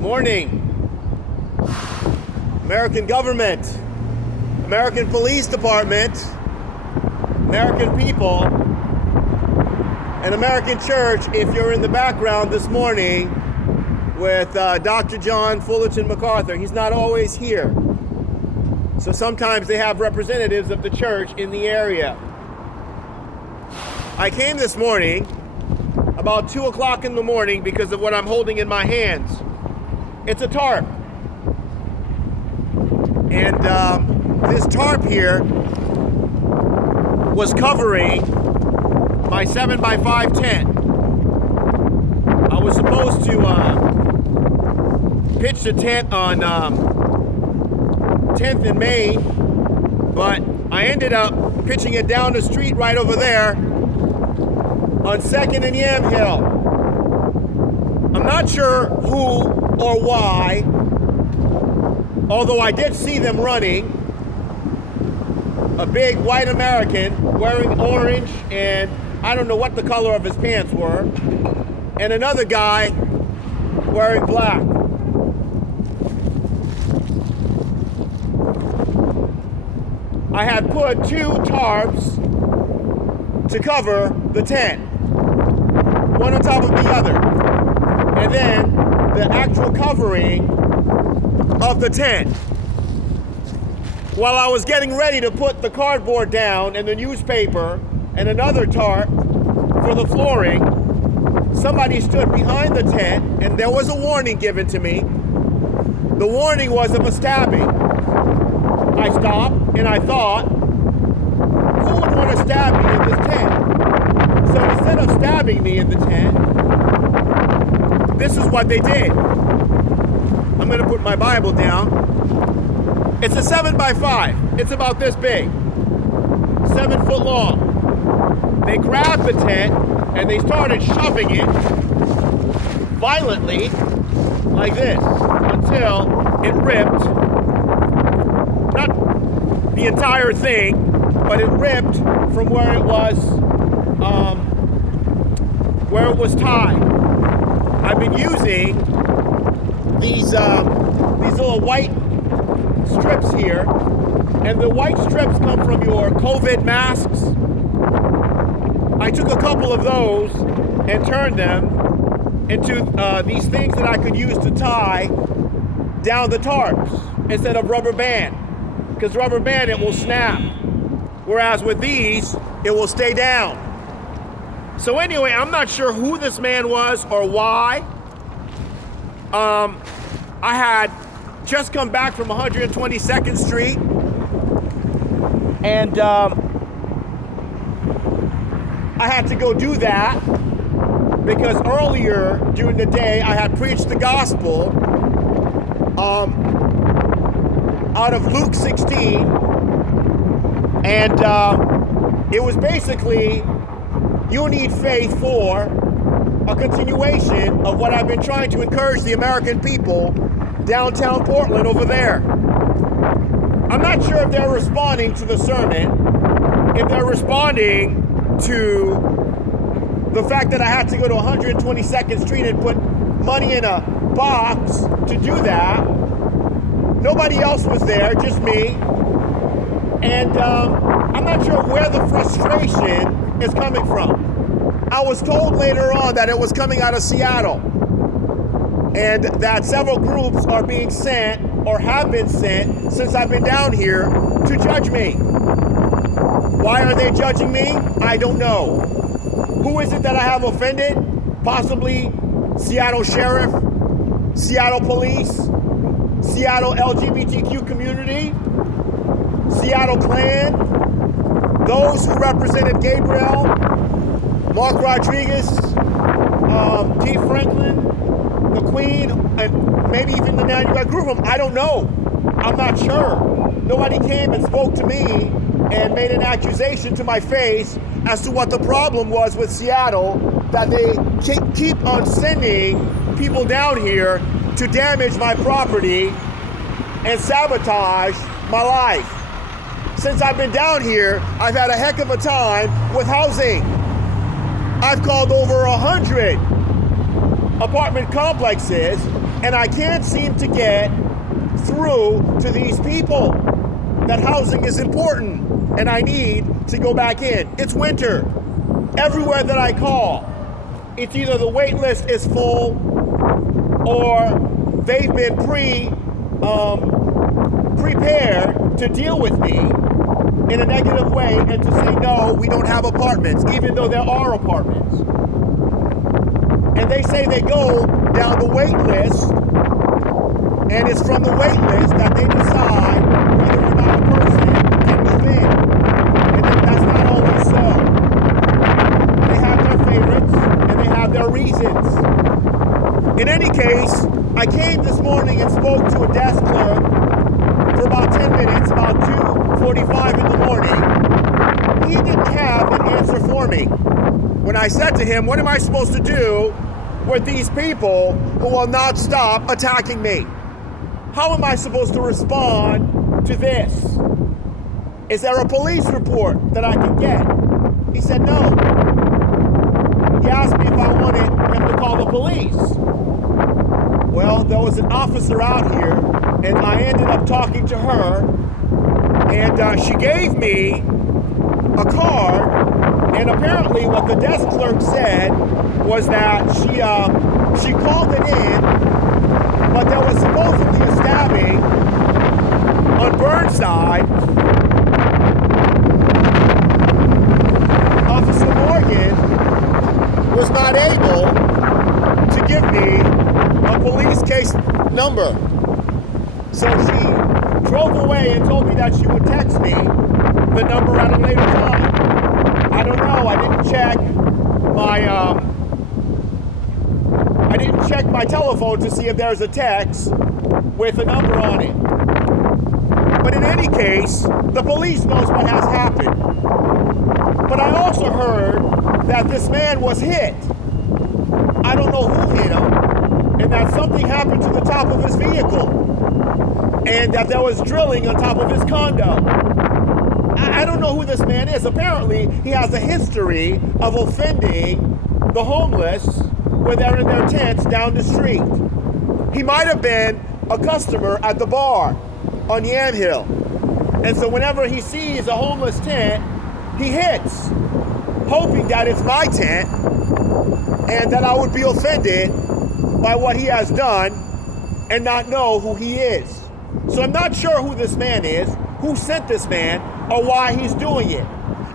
Morning. American government, American police department, American people, and American church, if you're in the background this morning with Dr. John Fullerton MacArthur. He's not always here. So sometimes they have representatives of the church in the area. I came this morning about 2 o'clock in the morning because of what I'm holding in my hands. It's a tarp. And this tarp here was covering my 7x5 tent. I was supposed to pitch the tent on 10th and Main, but I ended up pitching it down the street right over there on 2nd and Yamhill. I'm not sure who or why, although I did see them running. A big white American wearing orange, and I don't know what the color of his pants were, and another guy wearing black. I had put 2 tarps to cover the tent, one on top of the other, and then the actual covering of the tent. While I was getting ready to put the cardboard down and the newspaper and another tarp for the flooring, somebody stood behind the tent and there was a warning given to me. The warning was of a stabbing. I stopped and I thought, who would want to stab me in this tent? So instead of stabbing me in the tent, this is what they did. I'm going to put my Bible down. It's a 7x5. It's about this big, 7 foot long. They grabbed the tent and they started shoving it violently like this until it ripped. Not the entire thing, but it ripped from where it was tied. I've been using these little white strips here, and the white strips come from your COVID masks. I took a couple of those and turned them into these things that I could use to tie down the tarps instead of rubber band, because rubber band, it will snap, whereas with these it will stay down. So anyway, I'm not sure who this man was or why. I had just come back from 122nd Street, and I had to go do that because earlier during the day I had preached the gospel out of Luke 16, and it was basically, you need faith for a continuation of what I've been trying to encourage the American people downtown Portland over there. I'm not sure if they're responding to the sermon, if they're responding to the fact that I had to go to 122nd Street and put money in a box to do that. Nobody else was there, just me. And I'm not sure where the frustration is coming from. I was told later on that it was coming out of Seattle, and that several groups are being sent or have been sent since I've been down here to judge me. Why are they judging me? I don't know. Who is it that I have offended? Possibly Seattle Sheriff, Seattle Police, Seattle LGBTQ community, Seattle Klan, those who represented Gabriel, Mark Rodriguez, T. Franklin, the Queen, and maybe even the Nanuet group of them. I don't know. I'm not sure. Nobody came and spoke to me and made an accusation to my face as to what the problem was with Seattle, that they keep on sending people down here to damage my property and sabotage my life. Since I've been down here, I've had a heck of a time with housing. I've called over 100 apartment complexes And I can't seem to get through to these people that housing is important and I need to go back in. It's winter. Everywhere that I call, it's either the wait list is full or they've been prepared to deal with me in a negative way and to say, no, we don't have apartments, even though there are apartments. And they say they go down the wait list, and it's from the wait list that they decide whether or not a person can move in. And that's not always so. They have their favorites, and they have their reasons. In any case, I came this morning and spoke to a desk clerk for about 10 minutes, about 2:45 in the morning. He didn't have an answer for me. When I said to him, what am I supposed to do with these people who will not stop attacking me? How am I supposed to respond to this? Is there a police report that I can get? He said no. He asked me if I wanted him to call the police. Well, there was an officer out here, and I ended up talking to her, and she gave me a card, and apparently what the desk clerk said was that she called it in, but there was supposedly a stabbing on Burnside. Officer Morgan was not able to give me a police case number. So she drove away and told me that she would text me the number at a later time. I don't know. I didn't check my telephone to see if there's a text with a number on it. But in any case, the police knows what has happened. But I also heard that this man was hit. I don't know who hit him, and that something happened to the top of his vehicle, and that there was drilling on top of his condo. I don't know who this man is. Apparently, he has a history of offending the homeless when they're in their tents down the street. He might have been a customer at the bar on Yam Hill. And so whenever he sees a homeless tent, he hits, hoping that it's my tent and that I would be offended by what he has done and not know who he is. So I'm not sure who this man is, who sent this man, or why he's doing it.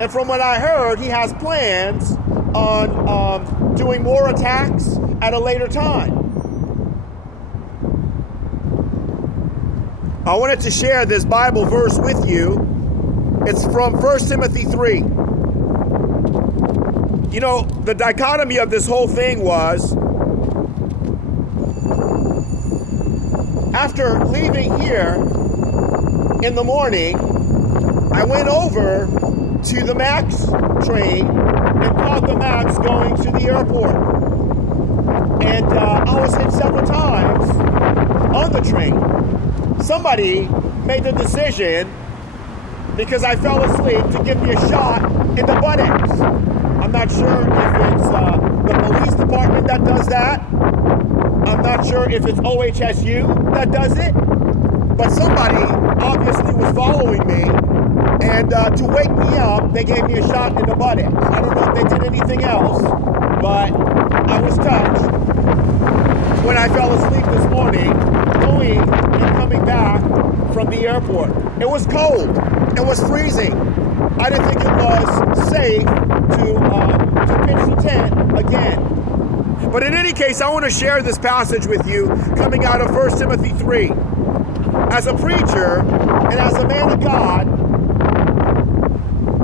And from what I heard, he has plans on doing more attacks at a later time. I wanted to share this Bible verse with you. It's from 1 Timothy 3. You know, the dichotomy of this whole thing was, after leaving here in the morning, I went over to the MAX train and caught the MAX going to the airport. And I was hit several times on the train. Somebody made the decision, because I fell asleep, to give me a shot in the buttocks. I'm not sure if it's the police department that does that. I'm not sure if it's OHSU that does it. But somebody obviously was following me, and to wake me up, they gave me a shot in the buttocks. I don't know if they did anything else, but I was touched when I fell asleep this morning, going and coming back from the airport. It was cold. It was freezing. I didn't think it was safe to pitch the tent again. But in any case, I want to share this passage with you coming out of 1 Timothy 3. As a preacher and as a man of God,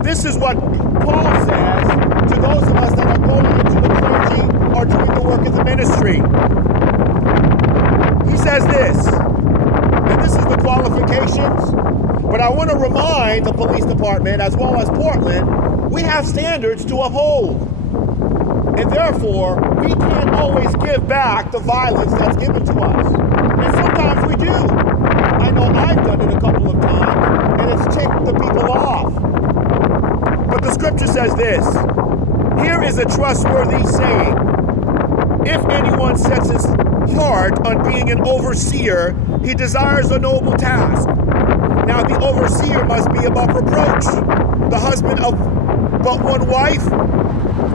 this is what Paul says to those of us that are going into the clergy or doing the work of the ministry. He says this, and this is the qualifications, but I want to remind the police department as well as Portland, we have standards to uphold. And therefore, we can't always give back the violence that's given to us. And sometimes we do. I know I've done it a couple of times, and it's ticked the people off. But the scripture says this, here is a trustworthy saying, if anyone sets his heart on being an overseer, he desires a noble task. Now the overseer must be above reproach, the husband of but one wife,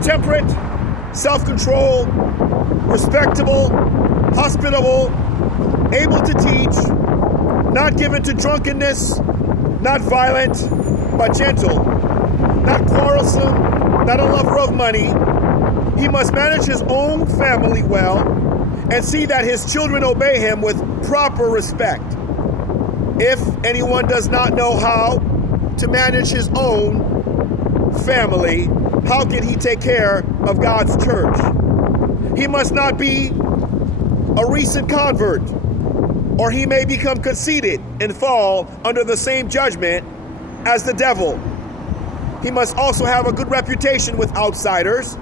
temperate, self-controlled, respectable, hospitable, able to teach, not given to drunkenness, not violent, but gentle, not quarrelsome, not a lover of money. He must manage his own family well and see that his children obey him with proper respect. If anyone does not know how to manage his own family, how can he take care of God's church? He must not be a recent convert, or he may become conceited and fall under the same judgment as the devil. He must also have a good reputation with outsiders,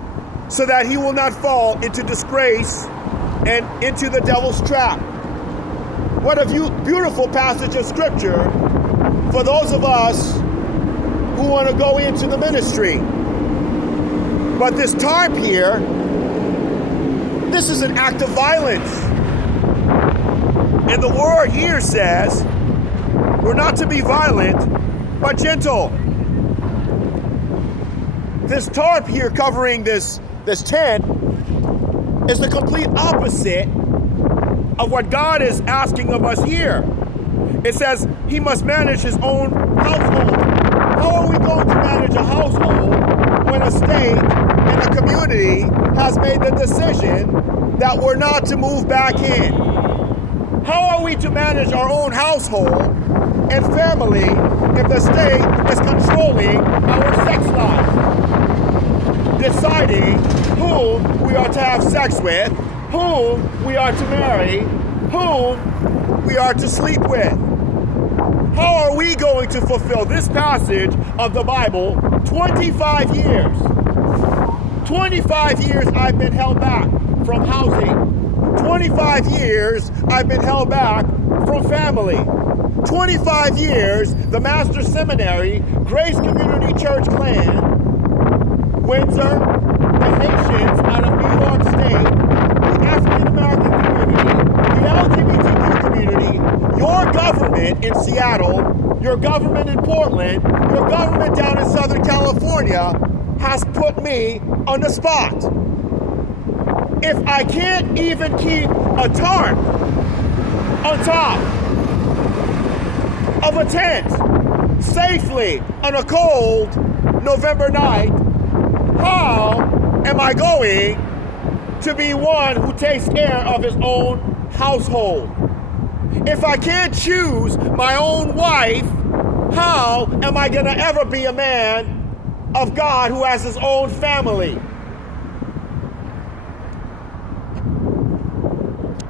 so that he will not fall into disgrace and into the devil's trap. What a beautiful passage of scripture for those of us who want to go into the ministry. But this Tarp here, this is an act of violence. And the word here says we're not to be violent, but gentle. This tarp here covering this tent is the complete opposite of what God is asking of us here. It says he must manage his own household. How are we going to manage a household when a state and a community has made the decision that we're not to move back in? How are we to manage our own household and family if the state is controlling our sex life, deciding whom we are to have sex with, whom we are to marry, whom we are to sleep with? How are we going to fulfill this passage of the Bible? 25 years. 25 years I've been held back from housing. 25 years I've been held back from family. 25 years the Master Seminary, Grace Community Church Clan, Windsor, the Haitians out of New York State, the African American community, the LGBTQ community, your government in Seattle, your government in Portland, your government down in Southern California has put me on the spot. If I can't even keep a tarp on top of a tent safely on a cold November night, how am I going to be one who takes care of his own household? If I can't choose my own wife, how am I going to ever be a man of God who has his own family?